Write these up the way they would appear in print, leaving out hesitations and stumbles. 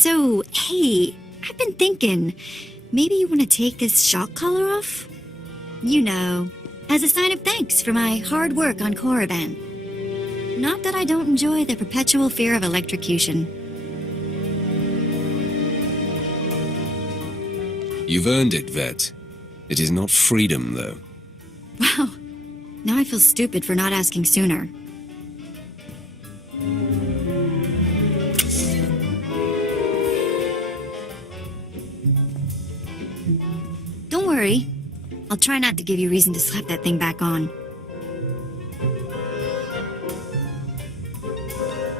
So, hey, I've been thinking, maybe you want to take this shock collar off? You know, as a sign of thanks for my hard work on Korriban. Not that I don't enjoy the perpetual fear of electrocution. You've earned it, Vet. It is not freedom, though. Wow, now I feel stupid for not asking sooner. Don't worry. I'll try not to give you reason to slap that thing back on.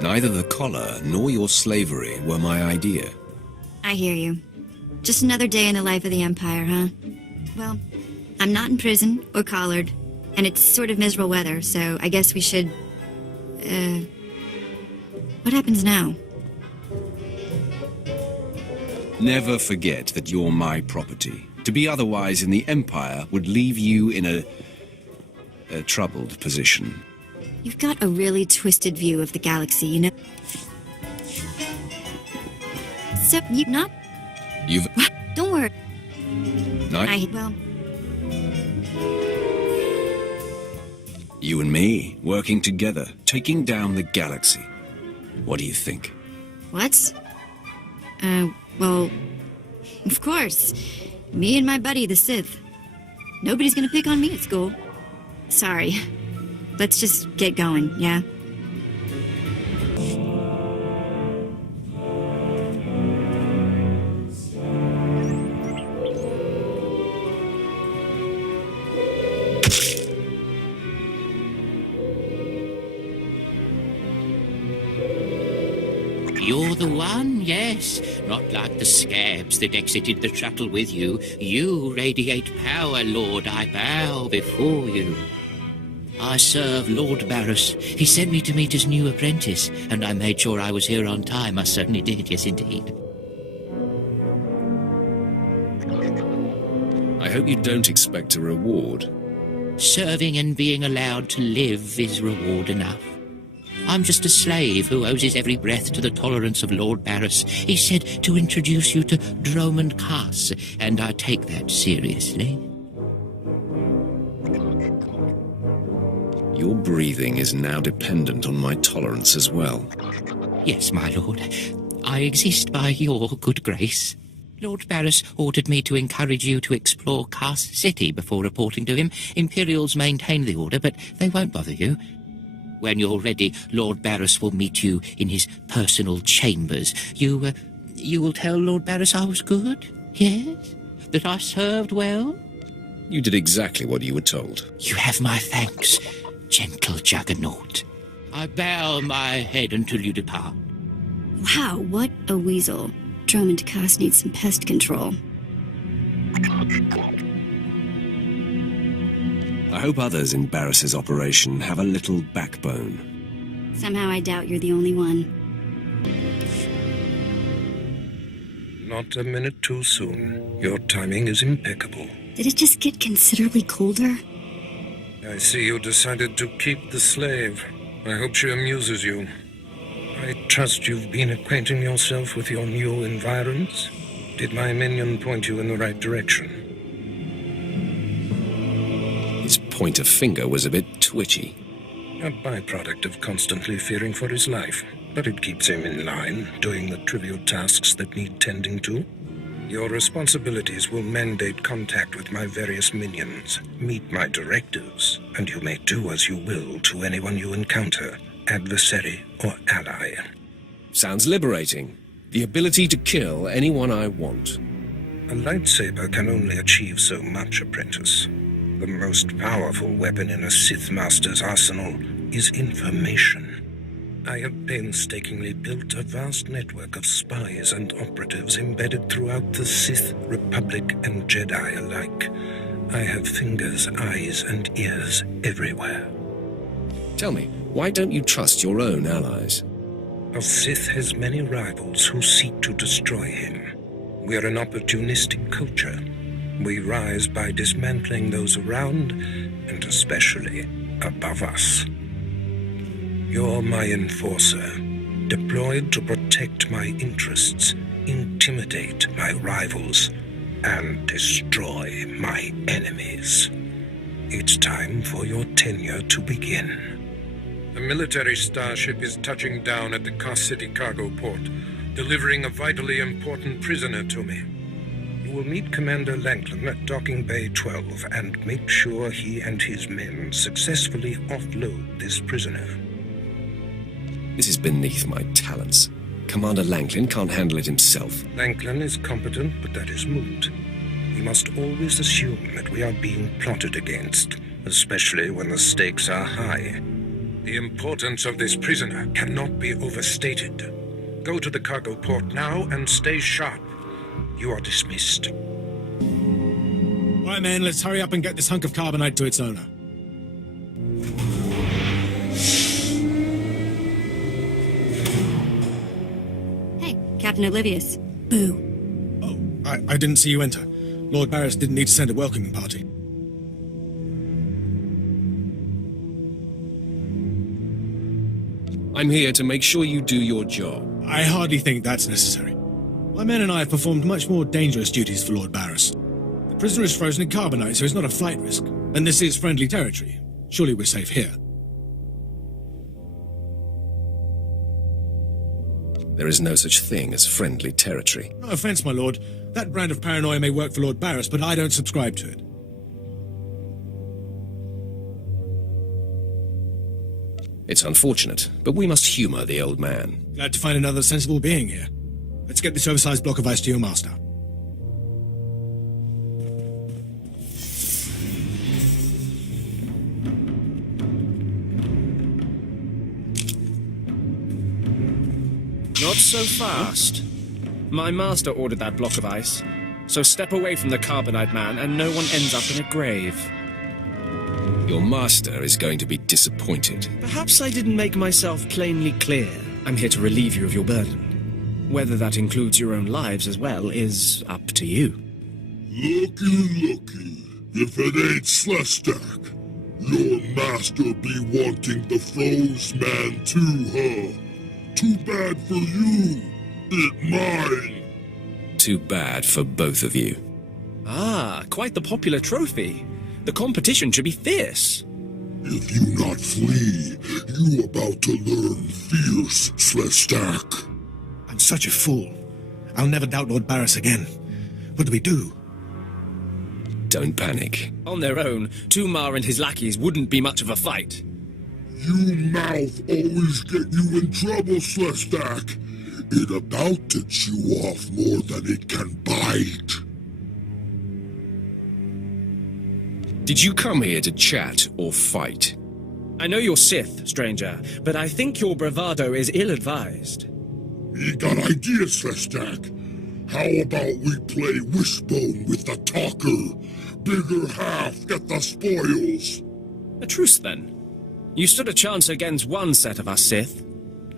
Neither the collar nor your slavery were my idea. I hear you. Just another day in the life of the Empire, huh? Well, I'm not in prison or collared, and it's sort of miserable weather, so I guess we should... What happens now? Never forget that you're my property. To be otherwise in the Empire would leave you in a troubled position. You've got a really twisted view of the galaxy, you know? So, you not... You've... Don't worry. Well... You and me, working together, taking down the galaxy. What do you think? What? Well... Of course. Me and my buddy, the Sith. Nobody's gonna pick on me at school. Sorry. Let's just get going, yeah? You're the one, yes. Not like the scabs that exited the shuttle with you. You radiate power, Lord. I bow before you. I serve Lord Barris. He sent me to meet his new apprentice, and I made sure I was here on time. I certainly did, yes indeed. I hope you don't expect a reward. Serving and being allowed to live is reward enough. I'm just a slave who owes his every breath to the tolerance of Lord Barris. He said to introduce you to Dromund Kaas, and I take that seriously. Your breathing is now dependent on my tolerance as well. Yes, my lord. I exist by your good grace. Lord Barris ordered me to encourage you to explore Kaas City before reporting to him. Imperials maintain the order, but they won't bother you. When you're ready, Lord Barris will meet you in his personal chambers. You will tell Lord Barris I was good? Yes? That I served well? You did exactly what you were told. You have my thanks, gentle Juggernaut. I bow my head until you depart. Wow, what a weasel. Dromund Kaas needs some pest control. I hope others in Barris's operation have a little backbone. Somehow I doubt you're the only one. Not a minute too soon. Your timing is impeccable. Did it just get considerably colder? I see you decided to keep the slave. I hope she amuses you. I trust you've been acquainting yourself with your new environs. Did my minion point you in the right direction? His pointer finger was a bit twitchy. A byproduct of constantly fearing for his life, but it keeps him in line, doing the trivial tasks that need tending to. Your responsibilities will mandate contact with my various minions, meet my directives, and you may do as you will to anyone you encounter, adversary or ally. Sounds liberating. The ability to kill anyone I want. A lightsaber can only achieve so much, apprentice. The most powerful weapon in a Sith Master's arsenal is information. I have painstakingly built a vast network of spies and operatives embedded throughout the Sith, Republic, and Jedi alike. I have fingers, eyes, and ears everywhere. Tell me, why don't you trust your own allies? A Sith has many rivals who seek to destroy him. We're an opportunistic culture. We rise by dismantling those around, and especially above us. You're my enforcer, deployed to protect protect my interests, intimidate my rivals, and destroy my enemies. It's time for your tenure to begin. A military starship is touching down at the Cos City cargo port, delivering a vitally important prisoner to me. You will meet Commander Lanklin at Docking Bay 12 and make sure he and his men successfully offload this prisoner. This is beneath my talents. Commander Lanklin can't handle it himself. Lanklin is competent, but that is moot. We must always assume that we are being plotted against, especially when the stakes are high. The importance of this prisoner cannot be overstated. Go to the cargo port now and stay sharp. You are dismissed. All right, man, let's hurry up and get this hunk of carbonite to its owner. Hey, Captain Oblivious. Boo. Oh, I didn't see you enter. Lord Barris didn't need to send a welcoming party. I'm here to make sure you do your job. I hardly think that's necessary. My men and I have performed much more dangerous duties for Lord Barris. The prisoner is frozen in carbonite, so it's not a flight risk. And this is friendly territory. Surely we're safe here. There is no such thing as friendly territory. No offense, my lord. That brand of paranoia may work for Lord Barris, but I don't subscribe to it. It's unfortunate, but we must humor the old man. Glad to find another sensible being here. Let's get this oversized block of ice to your master. Not so fast. My master ordered that block of ice, so step away from the carbonite man and no one ends up in a grave. Your master is going to be disappointed. Perhaps I didn't make myself plainly clear. I'm here to relieve you of your burden. Whether that includes your own lives as well is up to you. Looky. If it ain't Slestak, your master be wanting the froze man too, huh? Too bad for you. It mine. Too bad for both of you. Ah, quite the popular trophy. The competition should be fierce. If you not flee, you about to learn fierce, Slestak. I'm such a fool. I'll never doubt Lord Barris again. What do we do? Don't panic. On their own, Tumar and his lackeys wouldn't be much of a fight. You mouth always get you in trouble, Slestak. It about tits you off more than it can bite. Did you come here to chat or fight? I know you're Sith, stranger, but I think your bravado is ill-advised. We got ideas, Slestak. How about we play wishbone with the talker? Bigger half get the spoils. A truce, then. You stood a chance against one set of us Sith,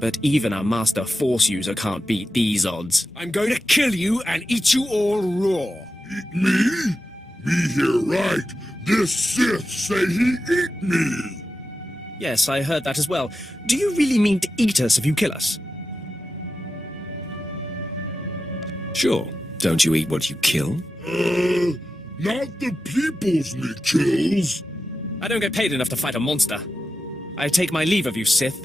but even a master Force user can't beat these odds. I'm going to kill you and eat you all raw. Eat me? Me here right. This Sith say he eat me. Yes, I heard that as well. Do you really mean to eat us if you kill us? Sure. Don't you eat what you kill? Not the people's me kills. I don't get paid enough to fight a monster. I take my leave of you, Sith.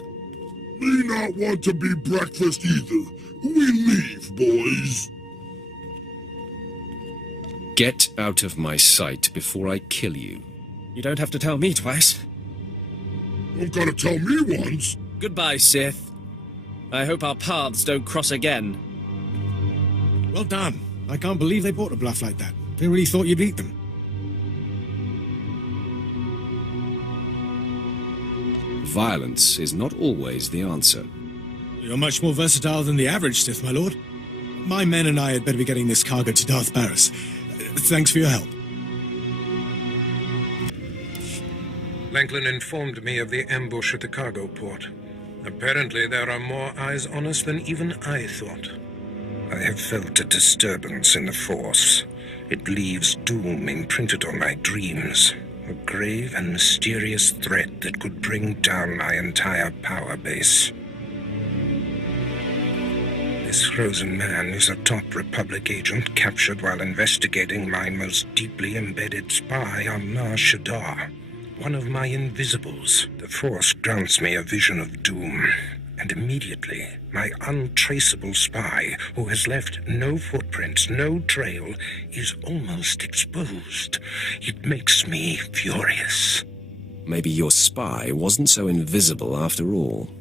Me not want to be breakfast either. We leave, boys. Get out of my sight before I kill you. You don't have to tell me twice. Don't gotta tell me once. Goodbye, Sith. I hope our paths don't cross again. Well done. I can't believe they bought a bluff like that. They really thought you'd beat them. Violence is not always the answer. You're much more versatile than the average Sith, my lord. My men and I had better be getting this cargo to Darth Barris. Thanks for your help. Lanklin informed me of the ambush at the cargo port. Apparently there are more eyes on us than even I thought. I have felt a disturbance in the Force. It leaves doom imprinted on my dreams. A grave and mysterious threat that could bring down my entire power base. This frozen man is a top Republic agent captured while investigating my most deeply embedded spy on Nar Shaddaa. One of my invisibles. The Force grants me a vision of doom. And immediately, my untraceable spy, who has left no footprints, no trail, is almost exposed. It makes me furious. Maybe your spy wasn't so invisible after all.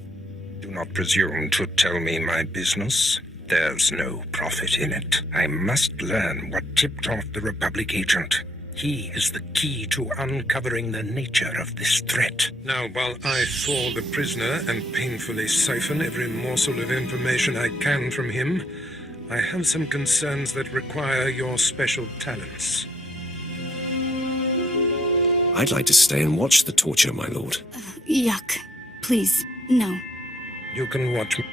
Do not presume to tell me my business. There's no profit in it. I must learn what tipped off the Republic agent. He is the key to uncovering the nature of this threat. Now, while I thaw the prisoner and painfully siphon every morsel of information I can from him, I have some concerns that require your special talents. I'd like to stay and watch the torture, my lord. Yuck. Please, no. You can watch me.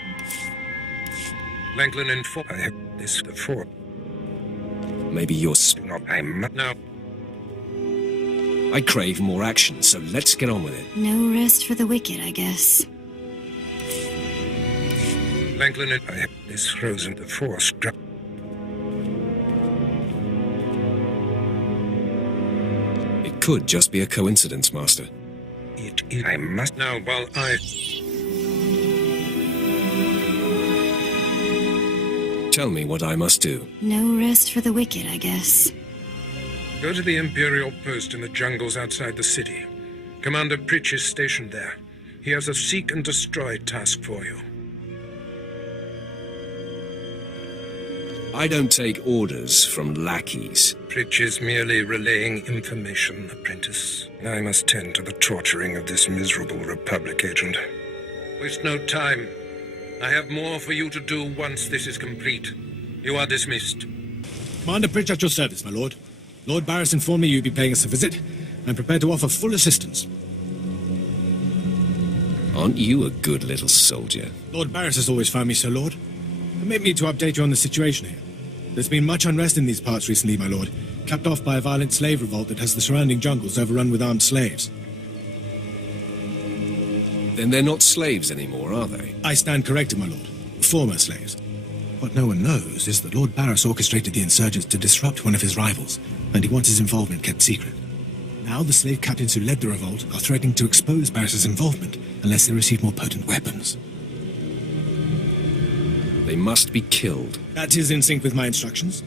Langlin and Ford. I have this before. Maybe you're... Do not. I'm now. I crave more action, so let's get on with it. No rest for the wicked, I guess. Langlin and I have this frozen the Force. It could just be a coincidence, Master. It is. I must now while I... Tell me what I must do. No rest for the wicked, I guess. Go to the Imperial post in the jungles outside the city. Commander Pritch is stationed there. He has a seek and destroy task for you. I don't take orders from lackeys. Pritch is merely relaying information, apprentice. I must tend to the torturing of this miserable Republic agent. Waste no time. I have more for you to do once this is complete. You are dismissed. Commander Pritch at your service, my lord. Lord Barris informed me you'd be paying us a visit. I'm prepared to offer full assistance. Aren't you a good little soldier? Lord Barris has always found me so, Lord. Permit me to update you on the situation here. There's been much unrest in these parts recently, my lord, capped off by a violent slave revolt that has the surrounding jungles overrun with armed slaves. Then they're not slaves anymore, are they? I stand corrected, my lord. Former slaves. What no one knows is that Lord Barris orchestrated the insurgents to disrupt one of his rivals, and he wants his involvement kept secret. Now the slave captains who led the revolt are threatening to expose Barris's involvement unless they receive more potent weapons. They must be killed. That is in sync with my instructions.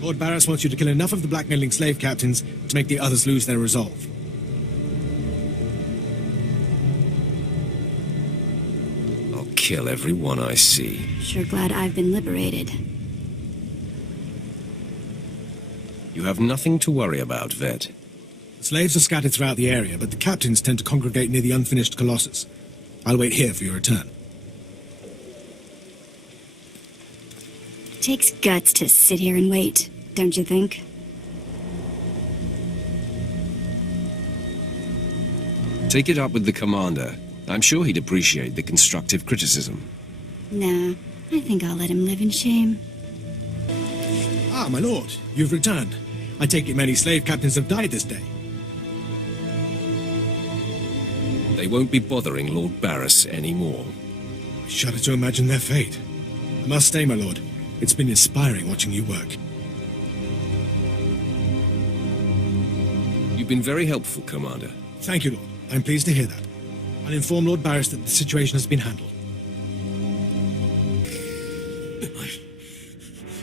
Lord Barris wants you to kill enough of the blackmailing slave captains to make the others lose their resolve. I'll kill every one I see. Sure glad I've been liberated. You have nothing to worry about, Vet. The slaves are scattered throughout the area, but the captains tend to congregate near the unfinished Colossus. I'll wait here for your return. Takes guts to sit here and wait, don't you think? Take it up with the commander. I'm sure he'd appreciate the constructive criticism. Nah, I think I'll let him live in shame. Ah, my lord, you've returned. I take it many slave captains have died this day. They won't be bothering Lord Barris anymore. I shudder to imagine their fate. I must stay, my lord. It's been inspiring watching you work. You've been very helpful, Commander. Thank you, Lord. I'm pleased to hear that. I'll inform Lord Barris that the situation has been handled.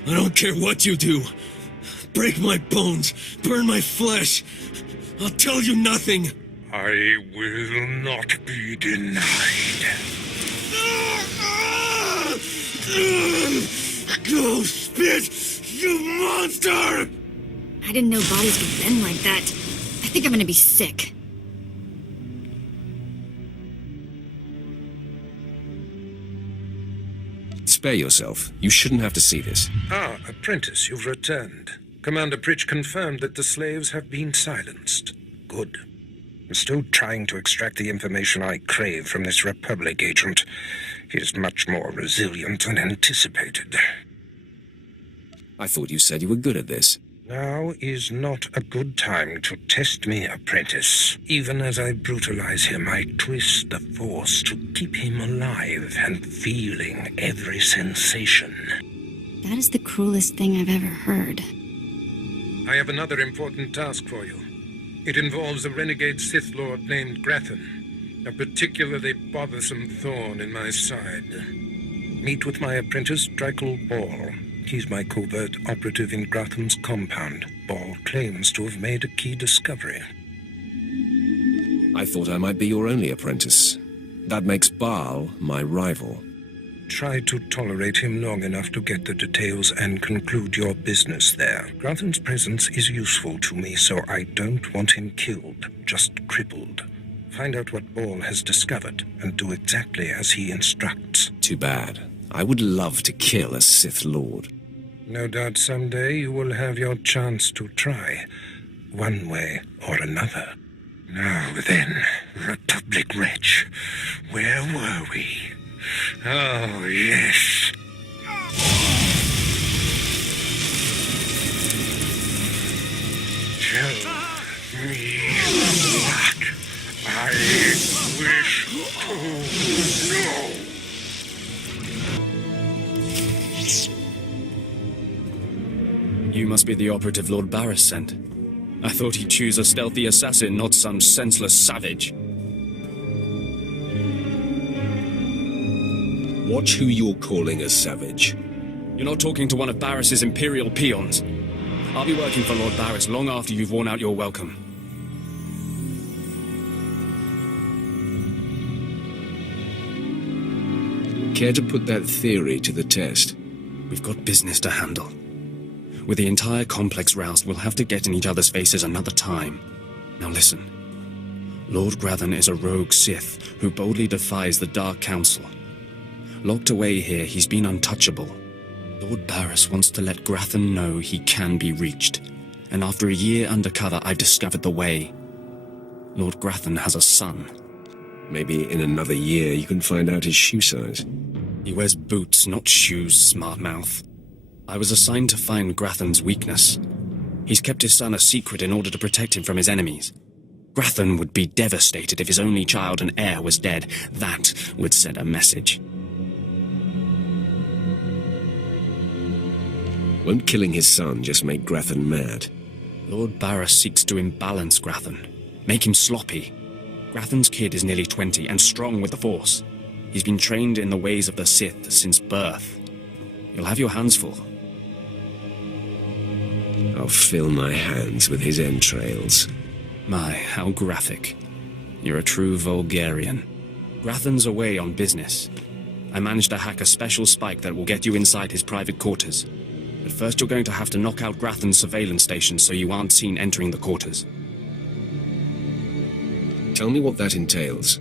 I don't care what you do. Break my bones, burn my flesh. I'll tell you nothing. I will not be denied. Go spit, you monster! I didn't know bodies could bend like that. I think I'm gonna be sick. Spare yourself. You shouldn't have to see this. Ah, apprentice, you've returned. Commander Pritch confirmed that the slaves have been silenced. Good. I'm still trying to extract the information I crave from this Republic agent. He is much more resilient than anticipated. I thought you said you were good at this. Now is not a good time to test me, apprentice. Even as I brutalize him, I twist the Force to keep him alive and feeling every sensation. That is the cruelest thing I've ever heard. I have another important task for you. It involves a renegade Sith Lord named Grathan, a particularly bothersome thorn in my side. Meet with my apprentice, Drykel Ball. He's my covert operative in Grathan's compound. Ball claims to have made a key discovery. I thought I might be your only apprentice. That makes Baal my rival. Try to tolerate him long enough to get the details and conclude your business there. Grathan's presence is useful to me, so I don't want him killed, just crippled. Find out what Ball has discovered, and do exactly as he instructs. Too bad. I would love to kill a Sith Lord. No doubt someday you will have your chance to try, one way or another. Now then, Republic Wretch, where were we? Oh, yes. Tell me what I wish to know. You must be the operative Lord Barris sent. I thought he'd choose a stealthy assassin, not some senseless savage. Watch who you're calling a savage. You're not talking to one of Barris's Imperial peons. I'll be working for Lord Barris long after you've worn out your welcome. Care to put that theory to the test? We've got business to handle. With the entire complex roused, we'll have to get in each other's faces another time. Now listen. Lord Grathan is a rogue Sith who boldly defies the Dark Council. Locked away here, he's been untouchable. Lord Barris wants to let Grathan know he can be reached. And after a year undercover, I've discovered the way. Lord Grathan has a son. Maybe in another year you can find out his shoe size. He wears boots, not shoes, smart mouth. I was assigned to find Grathan's weakness. He's kept his son a secret in order to protect him from his enemies. Grathan would be devastated if his only child and heir was dead. That would send a message. Won't killing his son just make Grathan mad? Lord Barris seeks to imbalance Grathan, make him sloppy. Grathan's kid is nearly 20 and strong with the Force. He's been trained in the ways of the Sith since birth. You'll have your hands full. I'll fill my hands with his entrails. My, how graphic. You're a true Vulgarian. Grathan's away on business. I managed to hack a special spike that will get you inside his private quarters. But first you're going to have to knock out Grathan's surveillance station so you aren't seen entering the quarters. Tell me what that entails.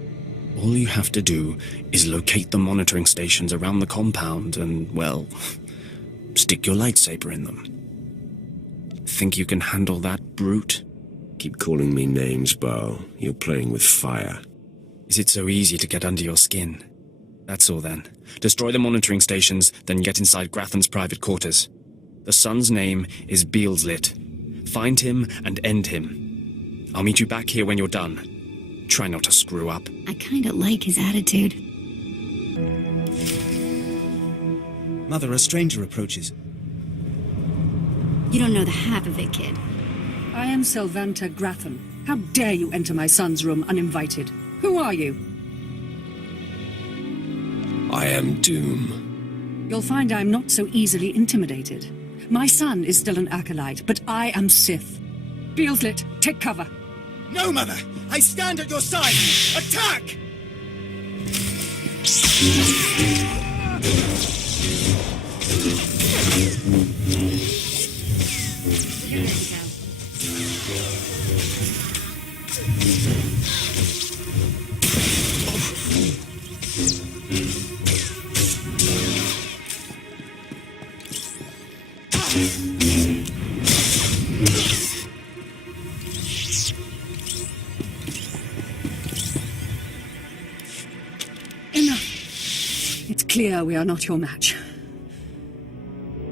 All you have to do is locate the monitoring stations around the compound and, well, stick your lightsaber in them. Think you can handle that, brute? Keep calling me names, Baal. You're playing with fire. Is it so easy to get under your skin? That's all then. Destroy the monitoring stations, then get inside Grathan's private quarters. The son's name is Beelslit. Find him and end him. I'll meet you back here when you're done. Try not to screw up. I kinda like his attitude. Mother, a stranger approaches. You don't know the half of it, kid. I am Selvanta Grathan. How dare you enter my son's room uninvited? Who are you? I am Doom. You'll find I'm not so easily intimidated. My son is still an acolyte, but I am Sith. Beelslit, take cover. No, Mother! I stand at your side! Attack! Here we go. Enough. It's clear we are not your match.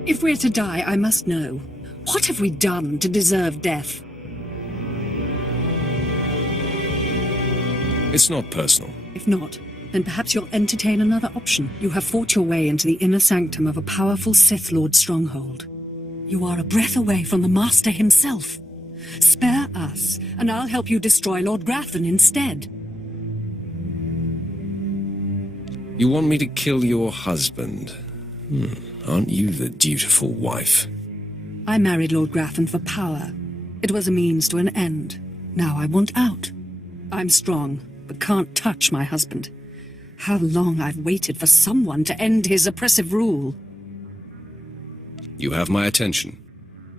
If we're to die, I must know. What have we done to deserve death? It's not personal. If not, then perhaps you'll entertain another option. You have fought your way into the inner sanctum of a powerful Sith Lord stronghold. You are a breath away from the Master himself. Spare us, and I'll help you destroy Lord Grathan instead. You want me to kill your husband? Aren't you the dutiful wife? I married Lord Grathan for power. It was a means to an end. Now I want out. I'm strong, but can't touch my husband. How long I've waited for someone to end his oppressive rule. You have my attention.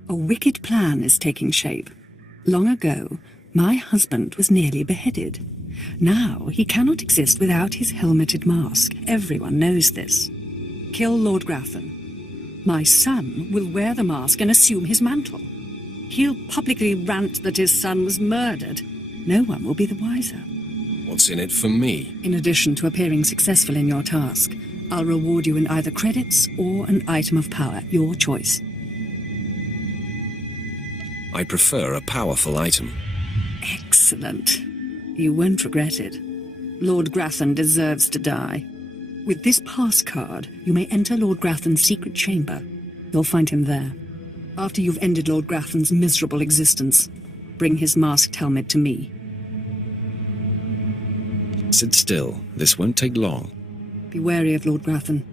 A wicked plan is taking shape. Long ago, my husband was nearly beheaded. Now he cannot exist without his helmeted mask. Everyone knows this. Kill Lord Grathan. My son will wear the mask and assume his mantle. He'll publicly rant that his son was murdered. No one will be the wiser. What's in it for me? In addition to appearing successful in your task, I'll reward you in either credits or an item of power, your choice. I prefer a powerful item. Excellent. You won't regret it. Lord Grathan deserves to die. With this pass card, you may enter Lord Grathan's secret chamber. You'll find him there. After you've ended Lord Grathan's miserable existence, bring his masked helmet to me. Sit still. This won't take long. Be wary of Lord Grathan.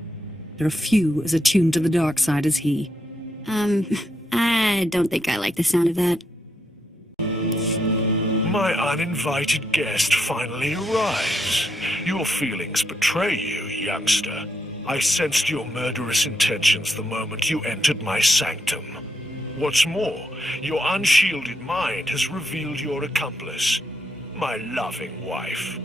There are few as attuned to the dark side as he. I don't think I like the sound of that. My uninvited guest finally arrives. Your feelings betray you, youngster. I sensed your murderous intentions the moment you entered my sanctum. What's more, your unshielded mind has revealed your accomplice, my loving wife.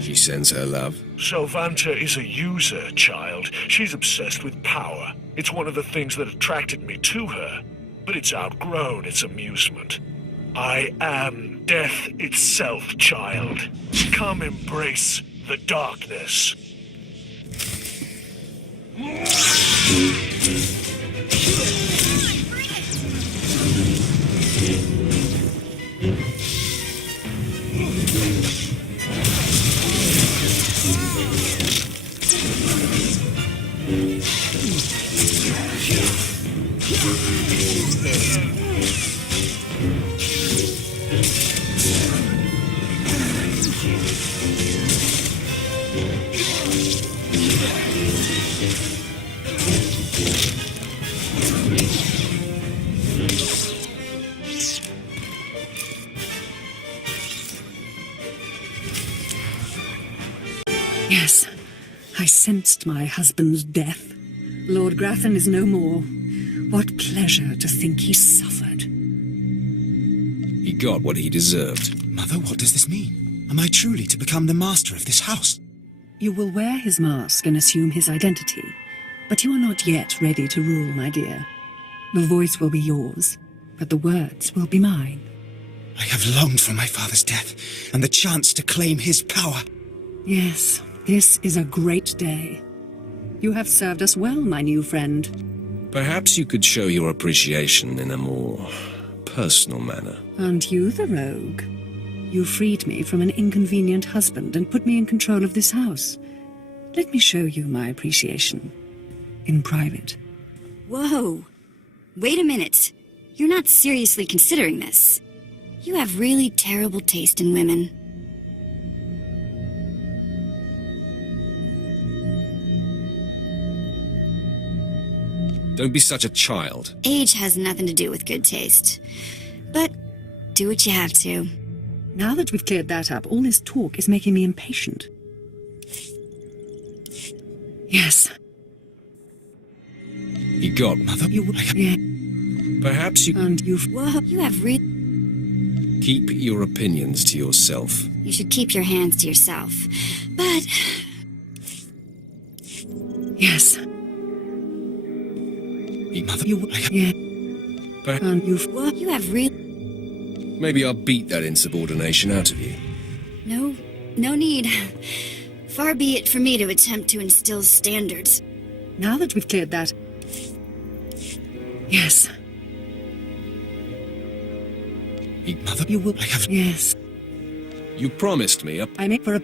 She sends her love. Sylvanta is a user, child. She's obsessed with power. It's one of the things that attracted me to her, but it's outgrown its amusement. I am death itself, child. Come embrace the darkness. Yes, I sensed my husband's death. Lord Grathan is no more. What pleasure to think he suffered. He got what he deserved. Mother, what does this mean? Am I truly to become the master of this house? You will wear his mask and assume his identity, but you are not yet ready to rule, my dear. The voice will be yours, but the words will be mine. I have longed for my father's death and the chance to claim his power. Yes, this is a great day. You have served us well, my new friend. Perhaps you could show your appreciation in a more personal manner. Aren't you the rogue? You freed me from an inconvenient husband and put me in control of this house. Let me show you my appreciation. In private. Whoa! Wait a minute. You're not seriously considering this. You have really terrible taste in women. Don't be such a child. Age has nothing to do with good taste. But do what you have to. Now that we've cleared that up, all this talk is making me impatient. Yes. He got Mother, Yeah. Perhaps you And you've... Whoa, you have keep your opinions to yourself. You should keep your hands to yourself. But... Yes. Mother, Yeah. And you've... Whoa, you have Maybe I'll beat that insubordination out of you. No need. Far be it for me to attempt to instill standards. Now that we've cleared that... Yes. Mother, You will... I have... Yes. You promised me I make for a...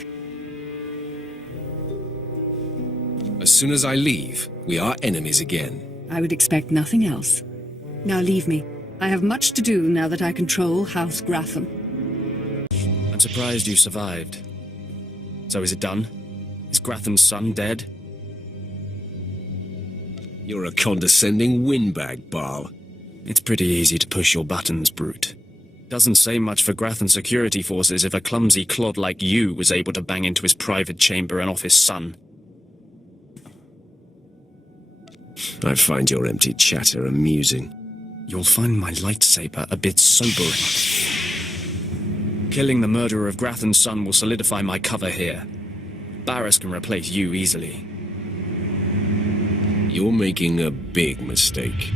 as soon as I leave, we are enemies again. I would expect nothing else. Now leave me. I have much to do now that I control House Gratham. I'm surprised you survived. So is it done? Is Gratham's son dead? You're a condescending windbag, Baal. It's pretty easy to push your buttons, Brute. Doesn't say much for Grathan security forces if a clumsy clod like you was able to bang into his private chamber and off his son. I find your empty chatter amusing. You'll find my lightsaber a bit sobering. Killing the murderer of Grathan's son will solidify my cover here. Barris can replace you easily. You're making a big mistake.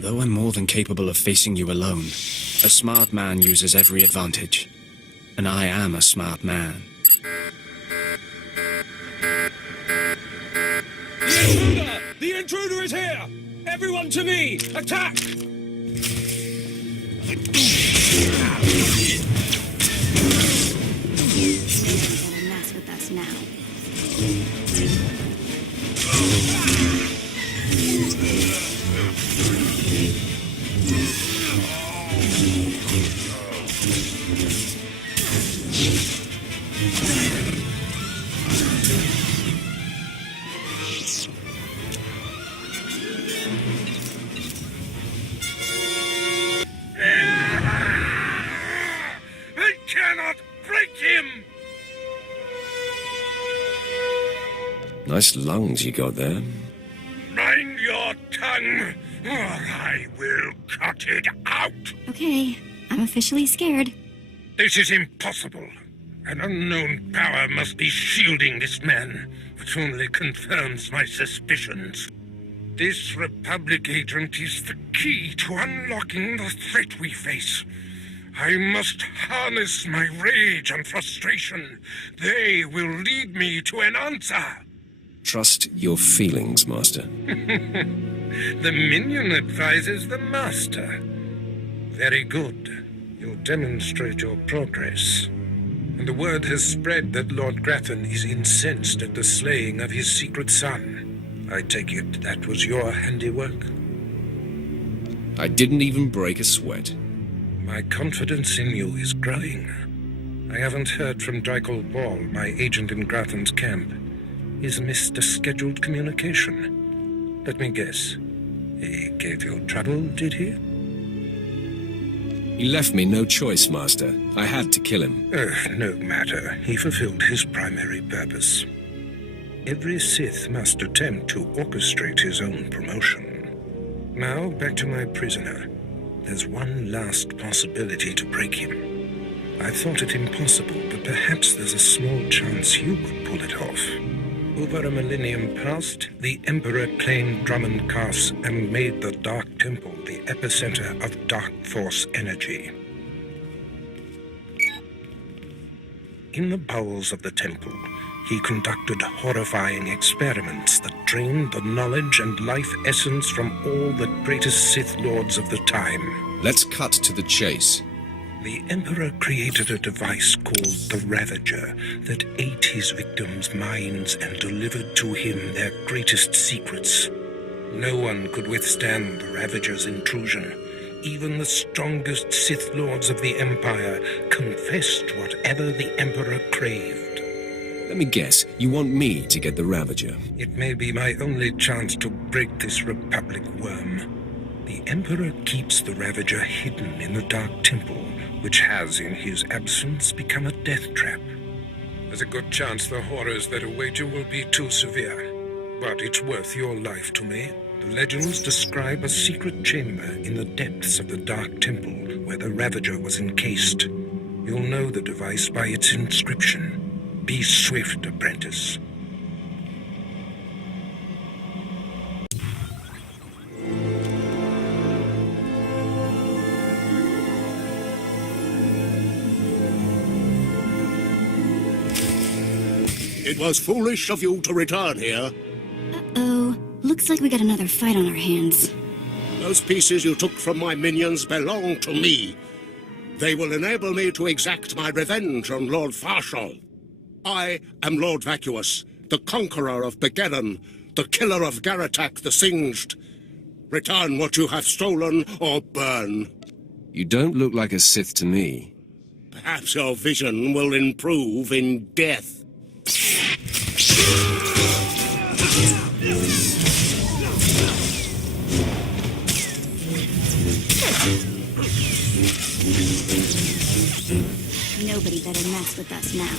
Though I'm more than capable of facing you alone, a smart man uses every advantage. And I am a smart man. The intruder is here! Everyone to me! Attack! Gonna mess with us now. I cannot break him! Nice lungs you got there. Mind your tongue, or I will cut it out. Okay, I'm officially scared. This is impossible. An unknown power must be shielding this man, which only confirms my suspicions. This Republic agent is the key to unlocking the threat we face. I must harness my rage and frustration. They will lead me to an answer. Trust your feelings, Master. The minion advises the master. Very good. You'll demonstrate your progress. And the word has spread that Lord Grathan is incensed at the slaying of his secret son. I take it that was your handiwork? I didn't even break a sweat. My confidence in you is growing. I haven't heard from Drykel Ball, my agent in Grathan's camp. He's missed a scheduled communication. Let me guess. He gave you trouble, did he? He left me no choice, Master. I had to kill him. No matter. He fulfilled his primary purpose. Every Sith must attempt to orchestrate his own promotion. Now, back to my prisoner. There's one last possibility to break him. I thought it impossible, but perhaps there's a small chance you could pull it off. Over a millennium past, the Emperor claimed Drummond Cass and made the Dark Temple the epicenter of Dark Force energy. In the bowels of the temple, he conducted horrifying experiments that drained the knowledge and life essence from all the greatest Sith Lords of the time. Let's cut to the chase. The Emperor created a device called the Ravager that ate his victims' minds and delivered to him their greatest secrets. No one could withstand the Ravager's intrusion. Even the strongest Sith Lords of the Empire confessed whatever the Emperor craved. Let me guess, you want me to get the Ravager? It may be my only chance to break this Republic worm. The Emperor keeps the Ravager hidden in the Dark Temple, which has, in his absence, become a death trap. There's a good chance the horrors that await you will be too severe, but it's worth your life to me. The legends describe a secret chamber in the depths of the Dark Temple where the Ravager was encased. You'll know the device by its inscription. Be swift, apprentice. It was foolish of you to return here. Uh-oh. Looks like we got another fight on our hands. Those pieces you took from my minions belong to me. They will enable me to exact my revenge on Lord Farshal. I am Lord Vacuous, the conqueror of Begeddon, the killer of Garatak the Singed. Return what you have stolen, or burn. You don't look like a Sith to me. Perhaps your vision will improve in death. Nobody better mess with us now.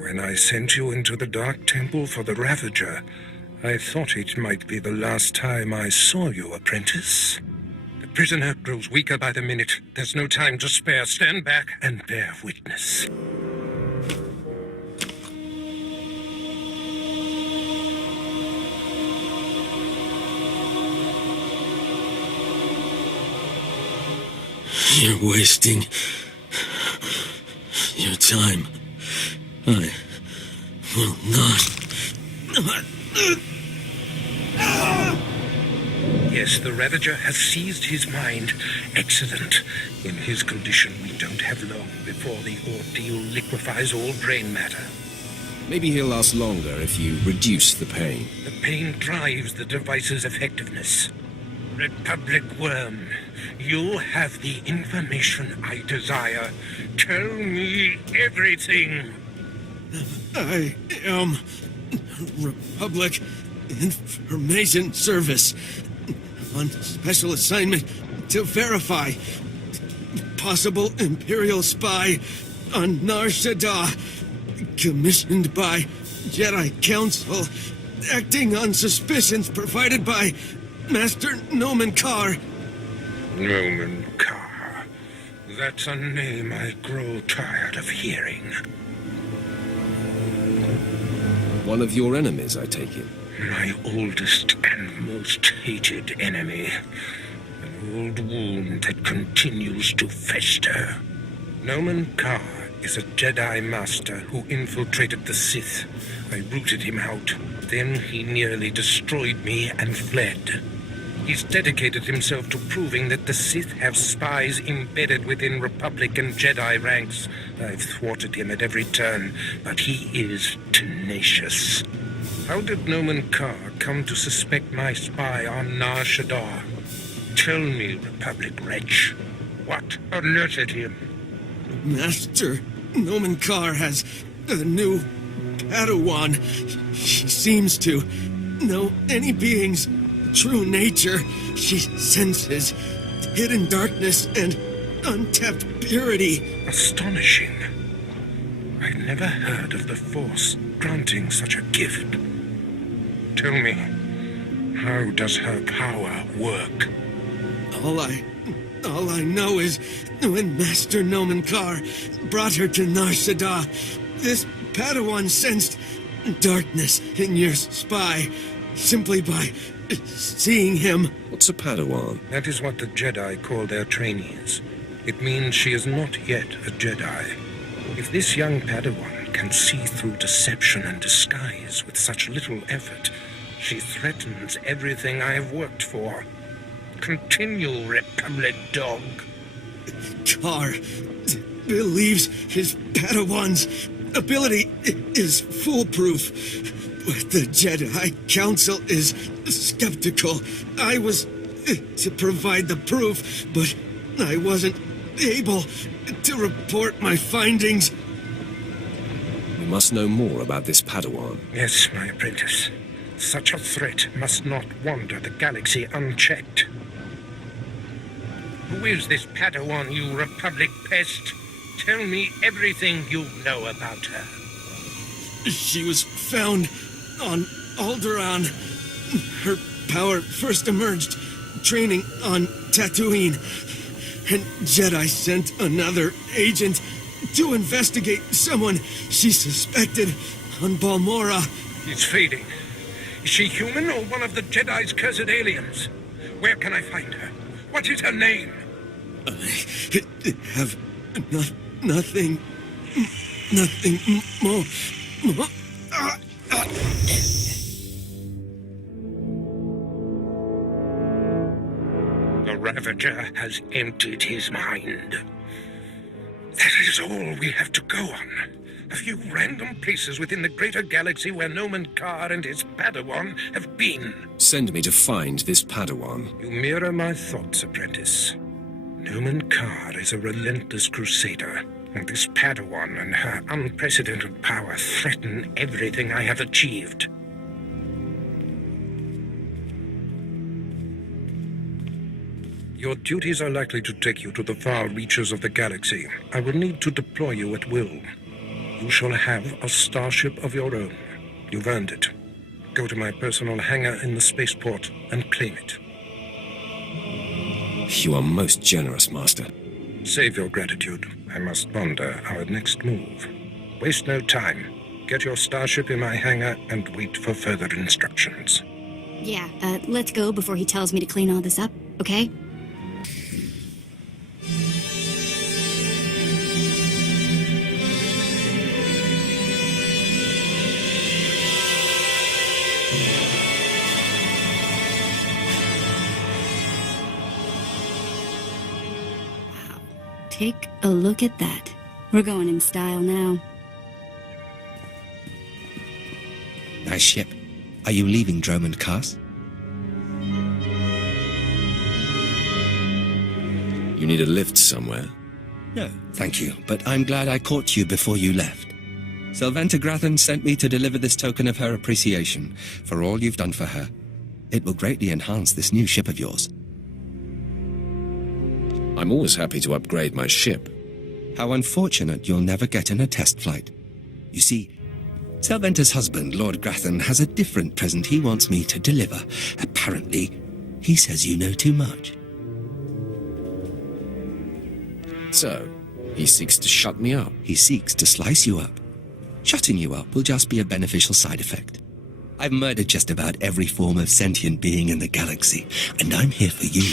When I sent you into the Dark Temple for the Ravager, I thought it might be the last time I saw you, apprentice. The prisoner grows weaker by the minute. There's no time to spare. Stand back and bear witness. You're wasting your time. I will not. Yes, the Ravager has seized his mind. Excellent. In his condition, we don't have long before the ordeal liquefies all brain matter. Maybe he'll last longer if you reduce the pain. The pain drives the device's effectiveness. Republic Worm, you have the information I desire. Tell me everything. I am Republic Information Service on special assignment to verify possible Imperial spy on Nar Shaddaa, commissioned by Jedi Council, acting on suspicions provided by Master Nomen Karr. Nomen Karr. That's a name I grow tired of hearing. One of your enemies, I take it. My oldest and most hated enemy. An old wound that continues to fester. Nomen Karr is a Jedi Master who infiltrated the Sith. I rooted him out. Then he nearly destroyed me and fled. He's dedicated himself to proving that the Sith have spies embedded within Republic and Jedi ranks. I've thwarted him at every turn, but he is tenacious. How did Nomen Karr come to suspect my spy on Nar Shaddaa? Tell me, Republic wretch, what alerted him? Master Nomen Karr has a new Padawan. She seems to know any being's true nature. She senses hidden darkness and untapped purity. Astonishing. I'd never heard of the Force granting such a gift. Tell me, how does her power work? All I know is when Master Nomen Karr brought her to Nar Shaddaa, this Padawan sensed darkness in your spy simply by seeing him. What's a Padawan? That is what the Jedi call their trainees. It means she is not yet a Jedi. If this young Padawan can see through deception and disguise with such little effort, she threatens everything I have worked for. Continue, Republic dog. Carr believes his Padawan's ability is foolproof, but the Jedi Council is skeptical. I was to provide the proof, but I wasn't able to report my findings. We must know more about this Padawan. Yes, my apprentice. Such a threat must not wander the galaxy unchecked. Who is this Padawan, you Republic pest? Tell me everything you know about her. She was found on Alderaan. Her power first emerged training on Tatooine. And Jedi sent another agent to investigate someone she suspected on Balmora. He's fading. Is she human or one of the Jedi's cursed aliens? Where can I find her? What is her name? I have nothing more. The Ravager has emptied his mind. That is all we have to go on. A few random places within the greater galaxy where Nomen Carr and his Padawan have been. Send me to find this Padawan. You mirror my thoughts, apprentice. Nomen Carr is a relentless crusader, and this Padawan and her unprecedented power threaten everything I have achieved. Your duties are likely to take you to the far reaches of the galaxy. I will need to deploy you at will. You shall have a starship of your own. You've earned it. Go to my personal hangar in the spaceport and claim it. You are most generous, Master. Save your gratitude. I must ponder our next move. Waste no time. Get your starship in my hangar and wait for further instructions. Yeah, let's go before he tells me to clean all this up, okay? Take a look at that. We're going in style now. Nice ship. Are you leaving Dromund Kaas? You need a lift somewhere? No, thank you, but I'm glad I caught you before you left. Sylventa Grathan sent me to deliver this token of her appreciation for all you've done for her. It will greatly enhance this new ship of yours. I'm always happy to upgrade my ship. How unfortunate you'll never get in a test flight. You see, Sylventa's husband, Lord Grathan, has a different present he wants me to deliver. Apparently, he says you know too much. So, he seeks to shut me up? He seeks to slice you up. Shutting you up will just be a beneficial side effect. I've murdered just about every form of sentient being in the galaxy, and I'm here for you.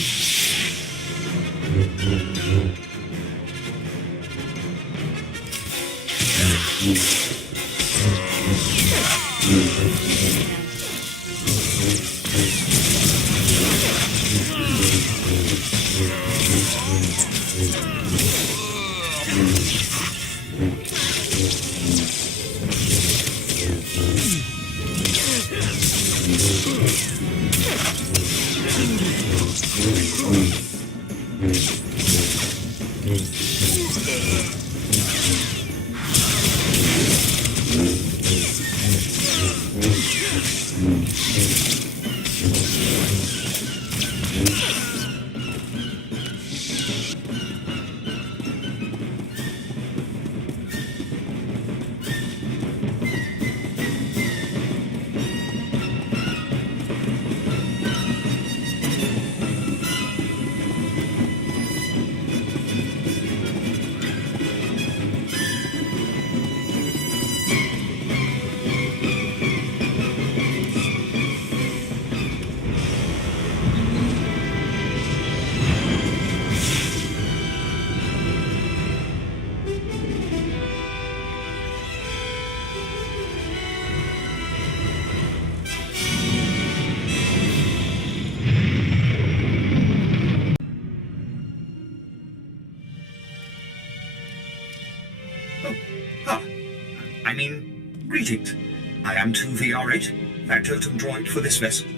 Greetings. I am 2VR8, factotum droid for this vessel.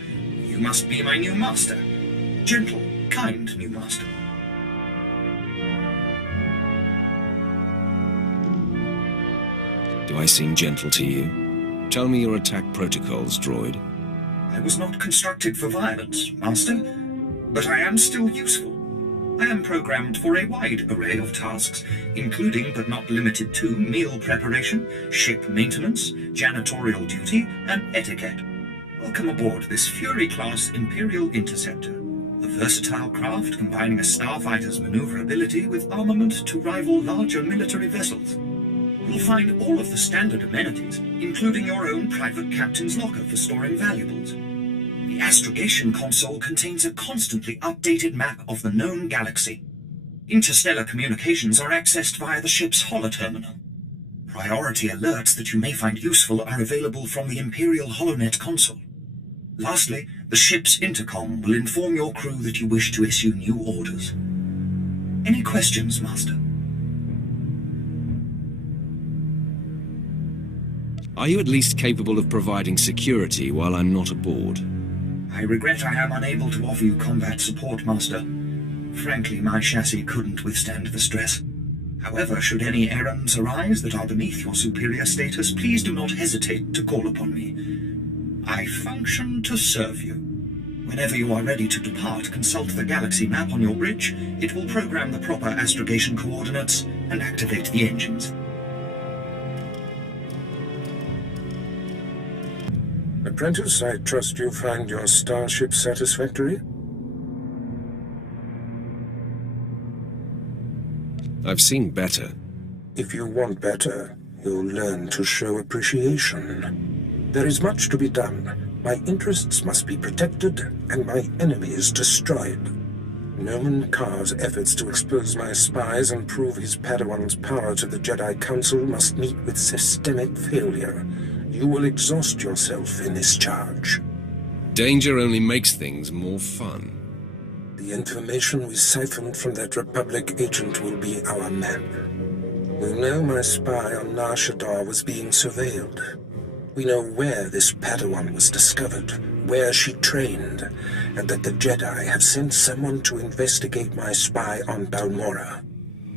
You must be my new master. Gentle, kind new master. Do I seem gentle to you? Tell me your attack protocols, droid. I was not constructed for violence, master, but I am still useful. I am programmed for a wide array of tasks, including but not limited to meal preparation, ship maintenance, janitorial duty, and etiquette. Welcome aboard this Fury-class Imperial Interceptor, a versatile craft combining a starfighter's maneuverability with armament to rival larger military vessels. You'll find all of the standard amenities, including your own private captain's locker for storing valuables. The astrogation console contains a constantly updated map of the known galaxy. Interstellar communications are accessed via the ship's holoterminal. Priority alerts that you may find useful are available from the Imperial HoloNet console. Lastly, the ship's intercom will inform your crew that you wish to issue new orders. Any questions, Master? Are you at least capable of providing security while I'm not aboard? I regret I am unable to offer you combat support, Master. Frankly, my chassis couldn't withstand the stress. However, should any errands arise that are beneath your superior status, please do not hesitate to call upon me. I function to serve you. Whenever you are ready to depart, consult the galaxy map on your bridge. It will program the proper astrogation coordinates and activate the engines. Apprentice, I trust you find your starship satisfactory? I've seen better. If you want better, you'll learn to show appreciation. There is much to be done. My interests must be protected, and my enemies destroyed. Noman Kar's efforts to expose my spies and prove his Padawan's power to the Jedi Council must meet with systemic failure. You will exhaust yourself in this charge. Danger only makes things more fun. The information we siphoned from that Republic agent will be our map. We know my spy on Nar Shaddaa was being surveilled. We know where this Padawan was discovered, where she trained, and that the Jedi have sent someone to investigate my spy on Balmorra.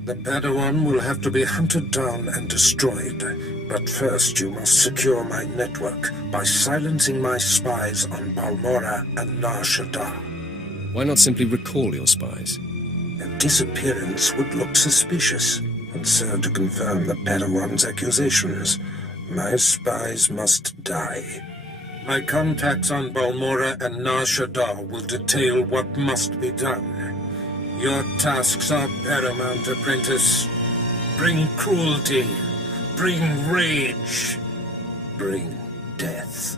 The Padawan will have to be hunted down and destroyed, but first you must secure my network by silencing my spies on Balmorra and Nar Shaddaa. Why not simply recall your spies? A disappearance would look suspicious and serve to confirm the Padawan's accusations. My spies must die. My contacts on Balmorra and Nar Shaddaa will detail what must be done. Your tasks are paramount, Apprentice. Bring cruelty. Bring rage. Bring death.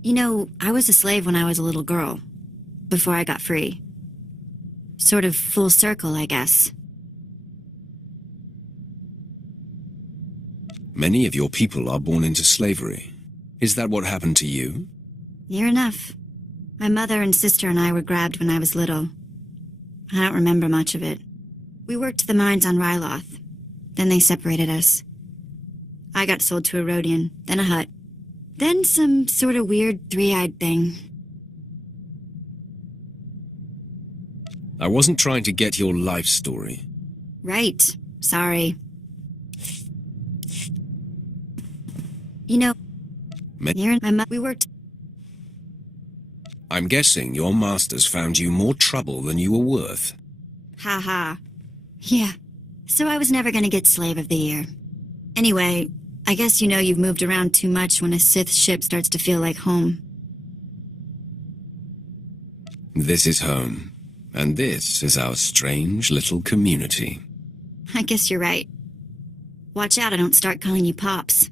You know, I was a slave when I was a little girl, before I got free. Sort of full circle, I guess. Many of your people are born into slavery. Is that what happened to you? Near enough. My mother and sister and I were grabbed when I was little. I don't remember much of it. We worked the mines on Ryloth. Then they separated us. I got sold to a Rhodian, then a Hutt. Then some sort of weird three-eyed thing. I wasn't trying to get your life story. Right. Sorry. You know, we worked... I'm guessing your masters found you more trouble than you were worth. Ha ha. Yeah. So I was never gonna get Slave of the Year. Anyway, I guess you know you've moved around too much when a Sith ship starts to feel like home. This is home. And this is our strange little community. I guess you're right. Watch out I don't start calling you Pops.